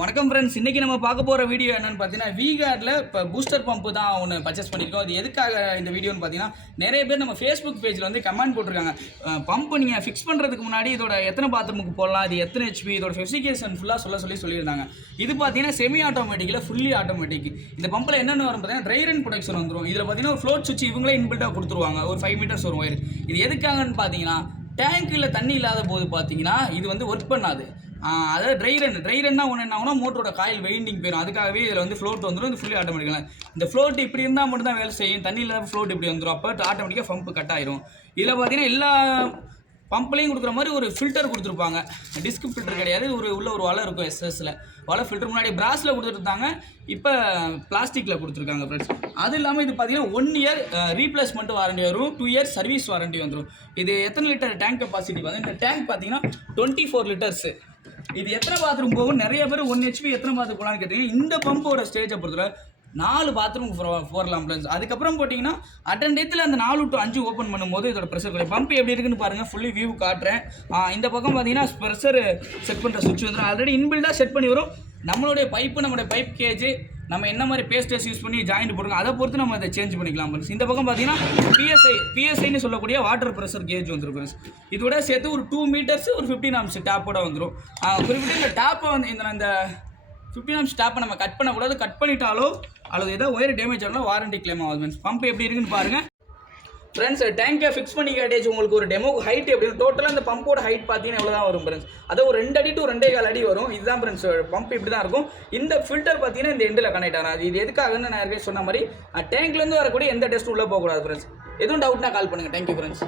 வணக்கம் ஃப்ரெண்ட்ஸ், இன்றைக்கி நம்ம பார்க்க போகிற வீடியோ என்னென்னு பார்த்தீங்கன்னா, V-Guardல இப்போ பூஸ்டர் பம்பு தான் ஒன்று பர்ச்சேஸ் பண்ணியிருக்கோம். அது எதுக்காக இந்த வீடியோன்னு பார்த்தீங்கன்னா, நிறைய பேர் நம்ம ஃபேஸ்புக் பேஜில் வந்து கமெண்ட் போட்டிருக்காங்க. பம்பு நீங்கள் ஃபிக்ஸ் பண்ணுறதுக்கு முன்னாடி இதோட எத்தனை பாத்ரூமுக்கு போடலாம், இது எத்தனை ஹெச்பி, இதோட ஸ்பெசிஃபிகேஷன் ஃபுல்லாக சொல்லியிருந்தாங்க. இது பார்த்தீங்கன்னா செமி ஆட்டோமேட்டிக்கில் ஃபுல்லி ஆட்டோமேட்டிக். இந்த பம்பில் என்னென்ன வரும் பார்த்தீங்கன்னா, ட்ரை ரன் ப்ரொடக்ஷன் வந்துடும். இதில் பார்த்தீங்கன்னா ஒரு ஃப்ளோட் சுவிட்ச் இவங்களே இன்பில்ட்டாக கொடுத்துருவாங்க. ஒரு 5 மீட்டர்ஸ் வரும் ஒயர். இது எதுக்காகன்னு பார்த்தீங்கன்னா, டேங்க்கில் தண்ணி இல்லாத போது பார்த்தீங்கன்னா இது வந்து ஒர்க் பண்ணாது. அதாவது ட்ரை ரன்னா ஒன்று என்ன ஆகுனா மோட்டரோட காயில் வெயிண்டிங் போயிடும். அதுக்காகவே இதில் வந்து ஃப்ளோட் வந்துடும். இது ஃபுல்லி ஆட்டோமேட்டிக்கலாம். இந்த ஃப்ளோட் இப்படி இருந்தால் மட்டும் தான் வேலை செய்யும். தண்ணி இல்லாத ஃப்ளோட் இப்படி வந்துடும். அப்போ ஆட்டோமேட்டிக்காக பம்பு கட் ஆயிரும். இதில் பார்த்தீங்கன்னா எல்லா பம்ப்லையும் கொடுக்குற மாதிரி ஒரு ஃபில்டர் கொடுத்துருப்பாங்க. டிஸ்க் ஃபில்டர் கிடையாது, உள்ள ஒரு வலை இருக்கும். எஸ்எஸ்ல வலை ஃபில்டர் முன்னாடி பிராஸில் கொடுத்துருந்தாங்க, இப்போ பிளாஸ்டிக்கில் கொடுத்துருக்காங்க ஃப்ரெண்ட்ஸ். அது இல்லாமல் இது பார்த்தீங்கன்னா 1 இயர் ரீப்ளேஸ்மெண்ட் வாரண்டி வரும், 2 இயர்ஸ் சர்வீஸ் வாரண்டி வந்துடும். இது எத்தனை லிட்டர் டேங்க் கெப்பாசிட்டி வந்து இந்த டேங்க் பார்த்தீங்கன்னா 24 லிட்டர்ஸு. இது எத்தனை பாத்ரூம் போகும்? நிறைய பேர் 1 HP எத்தனை பாத்ரூம் போகலான்னு கேட்டீங்கன்னா, இந்த பம்போட ஸ்டேஜை பொறுத்தவரை 4 பாத்ரூம் போடலாம் ஃப்ரெண்ட்ஸ். அதுக்கப்புறம் போட்டிங்கன்னா அட்டன்டேத்தில் அந்த 4 to 5 ஓப்பன் பண்ணும்போது இதோட ப்ரெஷர் கிடையாது. பம்ப் எப்படி இருக்குன்னு பாருங்கள், ஃபுல்லி வியூ காட்டுறேன். இந்த பக்கம் பார்த்தீங்கன்னா ப்ரெஷர் செட் பண்ணுற சுவிட்ச் வந்துடும். ஆல்ரெடி இன்பில்டாக செட் பண்ணி வரும். நம்மளுடைய பைப் கேஜ், நம்ம என்ன மாதிரி பேஸ்டர்ஸ் யூஸ் பண்ணி ஜாயிண்ட் போடுறோம், அதை பொறுத்து நம்ம அதை சேஞ்ச் பண்ணிக்கலாம் ஃப்ரெண்ட்ஸ். இந்த பக்கம் பார்த்தீங்கன்னா பிஎஸ்ஐன்னு சொல்லக்கூடிய வாட்டர் ப்ரெஷர் கேஜ் வந்துடும் ஃப்ரெண்ட்ஸ். இதோட சேர்த்து ஒரு 2 மீட்டர்ஸ் ஒரு 15 amps டேப்போட வந்துடும். குறிப்பிட்டு இந்த டேப்பை வந்து இந்த 15 amps டேப்பை நம்ம கட் பண்ணக்கூடாது. கட் பண்ணிட்டாலோ அல்லது ஏதாவது ஒயர் டேமேஜ் ஆனாலும் வாரண்டி கிளைம் ஆகுது ஃப்ரெண்ட்ஸ். பம்ப் எப்படி இருக்குன்னு பாருங்கள் ஃப்ரெண்ட்ஸ். டேங்கை ஃபிக்ஸ் பண்ணி கேட்டேஜ் உங்களுக்கு ஒரு டெமோ ஹைட் எப்படின்னு டோட்டலாக இந்த பம்போட ஹைட் பார்த்தீங்கன்னா எவ்வளோ தான் வரும் ஃப்ரெண்ட்ஸ். அது ஒரு 2 அடி to 2.25 அடி வரும். இதுதான் ஃப்ரெண்ட்ஸ் பம்ப் இப்படி தான் இருக்கும். இந்த ஃபில்டர் பார்த்தீங்கன்னா இந்த எண்டில் கனெக்ட் ஆகும். இது எதுக்காகன்னு நான் ஏற்கனவே சொன்ன மாதிரி டேங்க்லேருந்து வரக்கூடிய எந்த டெஸ்ட் உள்ளே போகக்கூடாது ஃப்ரெண்ட்ஸ். எதுவும் டவுட்னா கால் பண்ணுங்கள். Thank you friends.